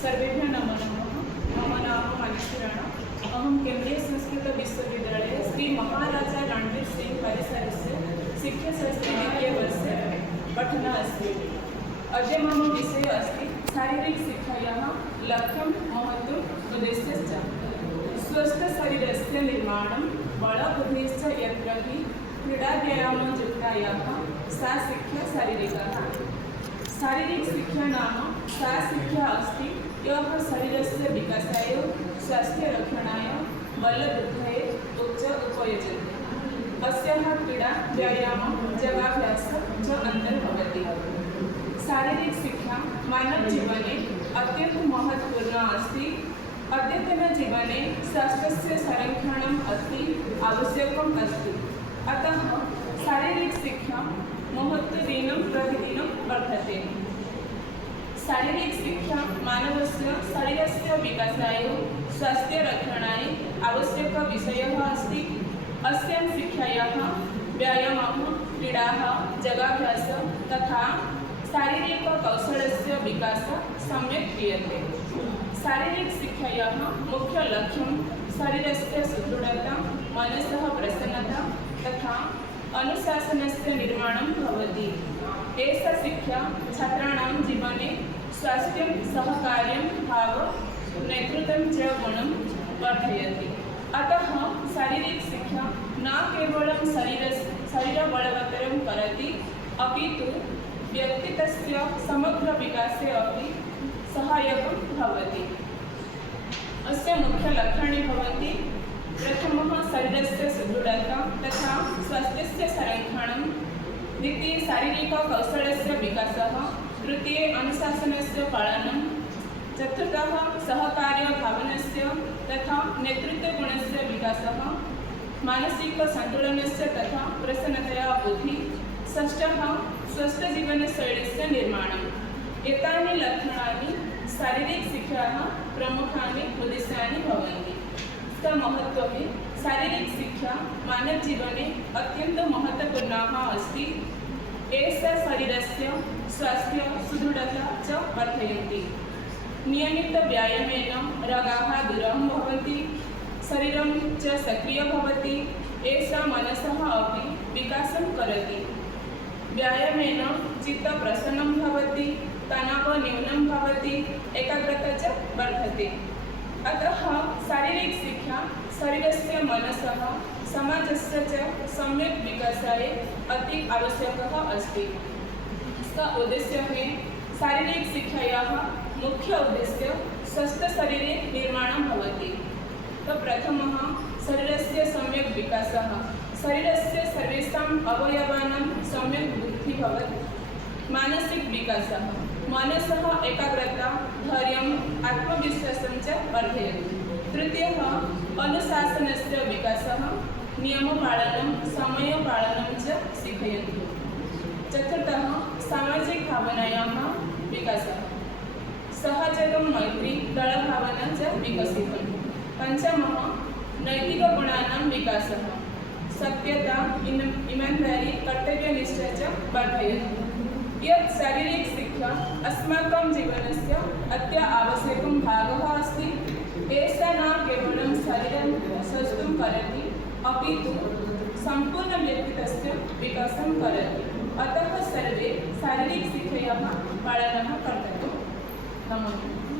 सर्वेभ्यो नमो नमः। मम नाम मानसी राणा। अहं केन्द्रीय संस्कृत विश्वविद्यालये श्री महाराजा रणवीर सिंह परिसरस्य शिक्षाशास्त्रे द्वितीयवर्षे पठना अस्मि। अद्य मम विषयः अस्ति शारीरिकशिक्षायाः लक्ष्यं महत्त्वम् उद्देश्यश्च। स्वस्थशरीरस्य निर्माणं बलबुद्धिश्च यत्र हि क्रीडाव्यायामयुक्तायाः सा शिक्षा शारीरिका। शारीरिकशिक्षा नाम सा शिक्षा अस्ति यः शरीरस्य विकासाय स्वास्थ्यरक्षणाय बलवृद्धये च उपयुज्यते। अस्याः क्रीडा व्यायाम योगाभ्यासः च अन्तर्भवति। शारीरिकशिक्षा मानवजीवने अत्यन्तं महत्त्वपूर्णा अस्ति। अद्यतनजीवने स्वास्थ्यस्य संरक्षणम् अति आवश्यकम् अस्ति। अतः शारीरिकशिक्षा महत्त्वं दिनं प्रतिदिनं वर्धते। शारीरिकशिक्षा मानवस्य शरीरस्य विकासाय स्वास्थ्यरक्षणाय आवश्यकविषयः अस्ति। अस्यां शिक्षायाः व्यायामः, क्रीडाः, योगाभ्यासः तथा शारीरिककौशलस्य विकासः सम्यक् क्रियते। शारीरिकशिक्षायाः मुख्यलक्ष्यं शरीरस्य सुदृढता, मनसः प्रसन्नता तथा अनुशासनस्य निर्माणं भवति। एषा शिक्षा छात्राणां जीवने स्वास्थ्यं, सहकार्यं, भावं, नेतृत्वं च गुणं वर्धयति। अतः शारीरिकशिक्षा न केवलं शरीरबलवत्तरं करोति, अपि तु व्यक्तित्वस्य समग्रविकासे अपि सहायकं भवति। अस्य मुख्यलक्षणानि भवन्ति: प्रथमः शरीरस्य सुदृढता तथा स्वास्थ्यस्य संरक्षणं, द्वितीय शारीरिककौशलस्य विकासः, तृतीय अनुशासनस्य पालनं, चतुर्थः सहकार्यभावनस्य तथा नेतृत्वगुणस्य विकासः, मानसिकसन्तुलनस्य तथा प्रसन्नतया बुद्धिः, षष्ठः स्वस्थजीवनशैलीस्य निर्माणम्। एतानि लक्षणानि शारीरिकशिक्षायाः प्रमुखानि उद्देशानि भवन्ति। महत्त्वे शारीरिकशिक्षा मानवजीवने अत्यन्तं महत्त्वपूर्णः अस्ति। एषा शरीरस्य स्वास्थ्य सुदृढता च वर्धयन्ति। नियमितव्यायामेन रोगाः दूरं भवन्ति, शरीरं च सक्रियं भवति। एषा मनसः अपि विकासं करोति। व्यायामेन चित्तं प्रसन्नं भवति, तनावः न्यूनं भवति, एकाग्रता च वर्धते। अतः शारीरिकशिक्षा शरीरस्य, मनसः, समाजस्य च सम्यक् विकासाय अति आवश्यकः अस्ति। इसका उद्देश्य है शारीरिकशिक्षायाः मुख्य उद्देश्य स्वस्थशरीरे निर्माणं भवति। तो प्रथमः शरीरस्य सम्यक् विकासः। शरीरस्य सर्वेषाम् अवयवानां सम्यक् बुद्धिः भवति। मानसिकविकासः, मनसः एकाग्रता, धैर्यम्, आत्मविश्वासं च वर्धयति। तृतीयः अनुशासनस्य विकासः, नियमपालनं, समयपालनं च शिक्षयति। चतुर्थः सामाजिकभावनायाः विकासः, सहजगं मैत्री, दलभावना च विकसितं। पञ्चमः नैतिकगुणानां विकासः, सत्यता, ईमानदारी, कर्तव्यनिष्ठा च वर्धयति। यत् शारीरिकशिक्षा अस्माकं जीवनस्य अत्य आवश्यकं भागः अस्ति। एषा न केवलं शरीरं स्वस्थं करोति, अपि तु सम्पूर्णव्यक्तित्वस्य विकासं करोति। अतः सर्वे शारीरिकशिक्षायाः पालनं कर्तव्यं। नमो नमः।